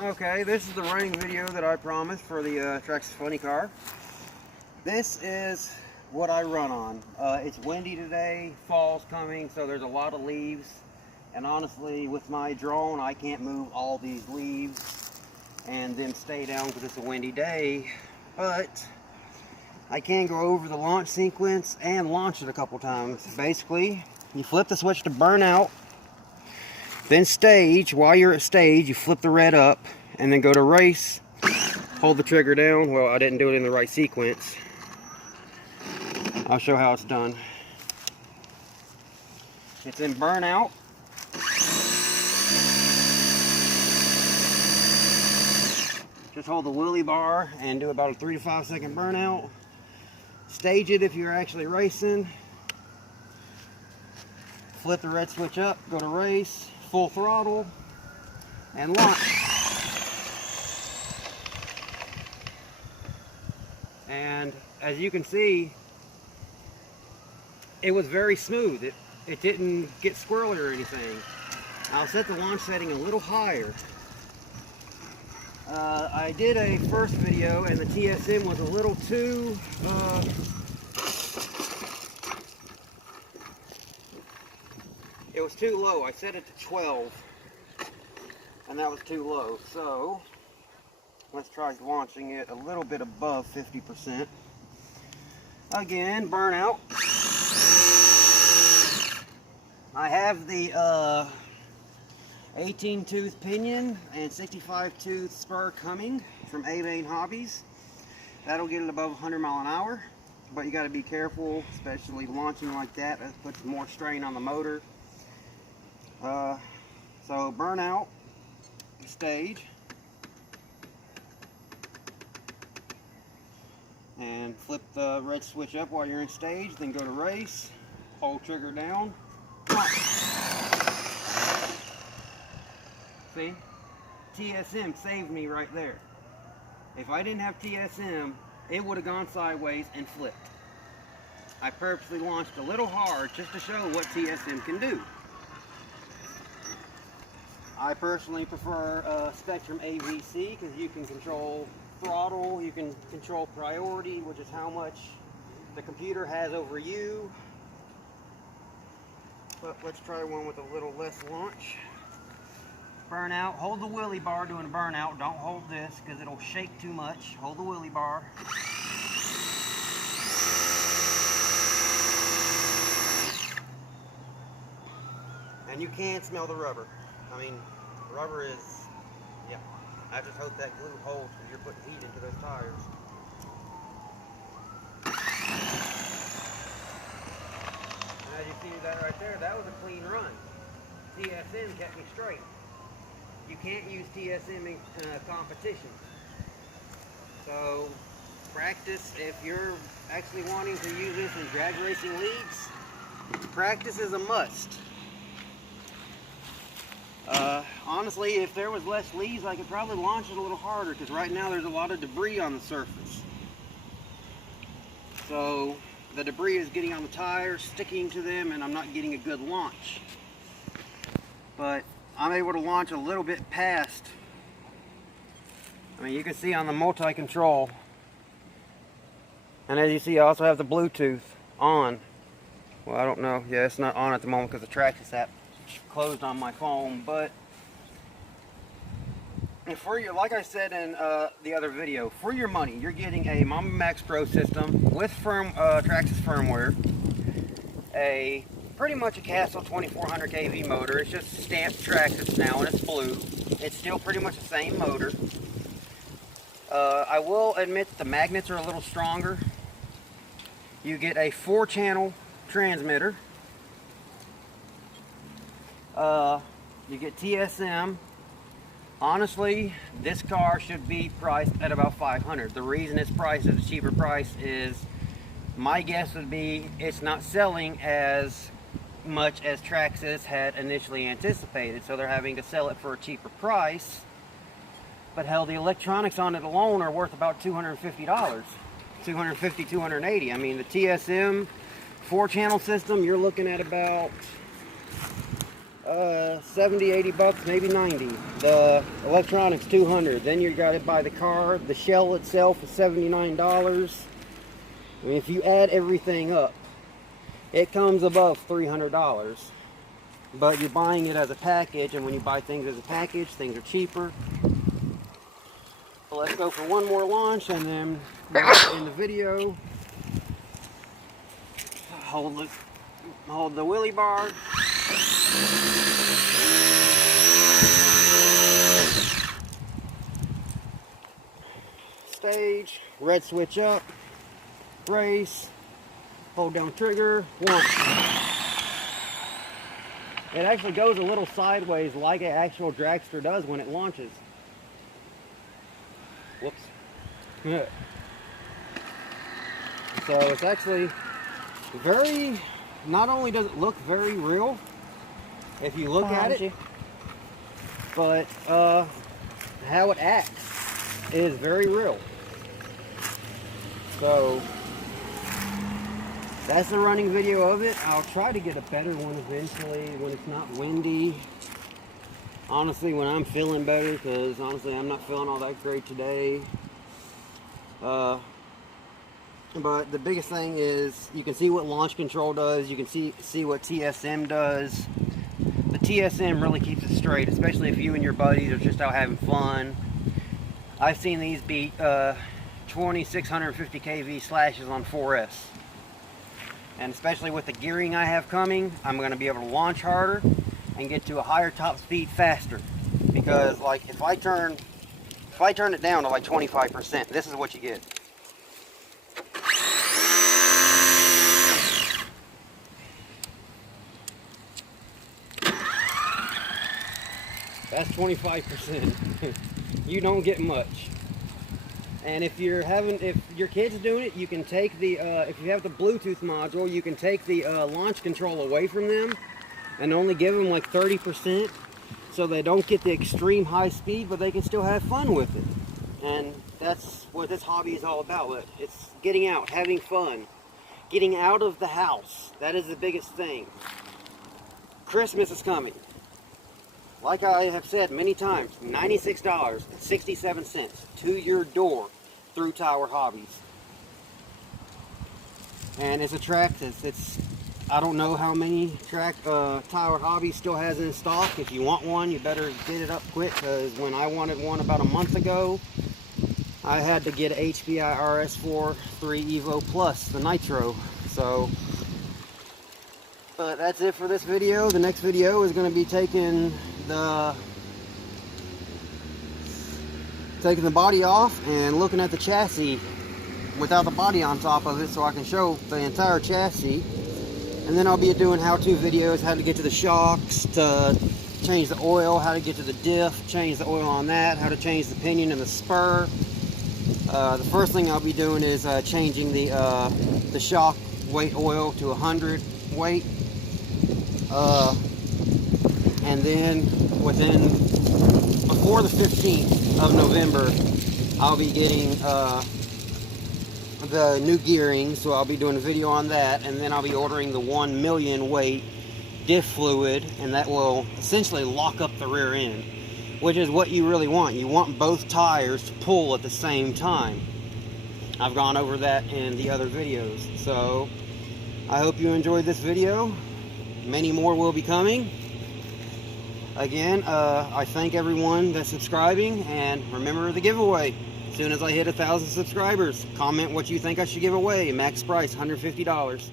Okay, this is the running video that I promised for the Traxxas Funny Car. This is what I run on. It's windy today, fall's coming, so there's a lot of leaves. And honestly, with my drone, I can't move all these leaves and then stay down because it's a windy day. But I can go over the launch sequence and launch it a couple times. Basically, you flip the switch to burn out. Then stage. While you're at stage, you flip the red up and then go to race. Hold the trigger down. Well, I didn't do it in the right sequence. I'll show how it's done. It's in burnout. Just hold the wheelie bar and do about a 3 to 5 second burnout. Stage it if you're actually racing. Flip the red switch up, go to race, full throttle, and launch. And as you can see, it was very smooth. It didn't get squirrely or anything. I'll set the launch setting a little higher. I did a first video and the TSM was a little too it was too low. I set it to 12 and that was too low. So let's try launching it a little bit above 50%. Again, burnout. I have the 18 tooth pinion and 65 tooth spur coming from A-Main Hobbies. That'll get it above 100 mile an hour, but you got to be careful, especially launching like that. It puts more strain on the motor. So burnout, stage, and flip the red switch up while you're in stage, then go to race, hold trigger down. See? TSM saved me right there. If I didn't have TSM, it would have gone sideways and flipped. I purposely launched a little hard just to show what TSM can do. I personally prefer Spectrum AVC because you can control throttle, you can control priority, which is how much the computer has over you. But let's try one with a little less launch. Burnout, hold the wheelie bar doing a burnout. Don't hold this because it'll shake too much. Hold the wheelie bar. And you can smell the rubber. I mean, rubber is, yeah. I just hope that glue holds because you're putting heat into those tires. As you see that right there, that was a clean run. TSM kept me straight. You can't use TSM in competition. So practice, if you're actually wanting to use this in drag racing leagues, practice is a must. Honestly, if there was less leaves, I could probably launch it a little harder because right now there's a lot of debris on the surface. So the debris is getting on the tires, sticking to them, and I'm not getting a good launch. But I'm able to launch a little bit past. I mean, you can see on the multi-control. And as you see, I also have the Bluetooth on. Well, I don't know. Yeah, it's not on at the moment because the Traxxas app closed on my phone. But for your, like I said in the other video, for your money, you're getting a Mama Max Pro system with Traxxas firmware, pretty much a Castle 2400 kV motor. It's just stamped Traxxas now and it's blue. It's still pretty much the same motor. I will admit the magnets are a little stronger. You get a 4-channel transmitter. You get TSM. Honestly, this car should be priced at about $500. The reason it's priced at a cheaper price is, my guess would be, it's not selling as much as Traxxas had initially anticipated, so they're having to sell it for a cheaper price. But hell, the electronics on it alone are worth about $250. $250, $280. I mean, the TSM 4-channel system, you're looking at about 70, 80 bucks, maybe 90. The electronics, 200. Then you got to buy the car. The shell itself is $79. I mean, if you add everything up, it comes above $300. But you're buying it as a package, and when you buy things as a package, things are cheaper. So let's go for one more launch, and then we'll end the video. Hold the wheelie bar. Stage, red switch up, brace, hold down trigger, one. It actually goes a little sideways like an actual dragster does when it launches. Whoops. So it's actually very, not only does it look very real, if you look at it, but how it acts is very real. So that's the running video of it. I'll try to get a better one eventually when it's not windy. Honestly, when I'm feeling better, because honestly I'm not feeling all that great today. But the biggest thing is you can see what launch control does. You can see what TSM does. The TSM really keeps it straight, especially if you and your buddies are just out having fun. I've seen these beat 2650 kV slashes on 4S. And especially with the gearing I have coming, I'm going to be able to launch harder and get to a higher top speed faster. Because like if I turn it down to like 25%, this is what you get. That's 25%. You don't get much. And if your kid's doing it, you can take the if you have the Bluetooth module, you can take the launch control away from them and only give them like 30%, so they don't get the extreme high speed, but they can still have fun with it. And that's what this hobby is all about. It's getting out, having fun, getting out of the house. That is the biggest thing. Christmas is coming. Like I have said many times, $96.67 to your door through Tower Hobbies. And it's a Traxxas. It's, I don't know how many Tower Hobbies still has in stock. If you want one, you better get it up quick, because when I wanted one about a month ago, I had to get HPI RS4 3 Evo Plus, the Nitro. So, but that's it for this video. The next video is going to be taking the body off and looking at the chassis without the body on top of it, so I can show the entire chassis. And then I'll be doing how-to videos, how to get to the shocks, to change the oil, how to get to the diff, change the oil on that, how to change the pinion and the spur. The first thing I'll be doing is changing the shock weight oil to 100 weight. And then before the 15th of November, I'll be getting the new gearing, so I'll be doing a video on that, and then I'll be ordering the 1 million weight diff fluid, and that will essentially lock up the rear end, which is what you really want. You want both tires to pull at the same time. I've gone over that in the other videos. So I hope you enjoyed this video. Many more will be coming. Again, I thank everyone that's subscribing, and remember the giveaway. As soon as I hit 1,000 subscribers, comment what you think I should give away. Max price, $150.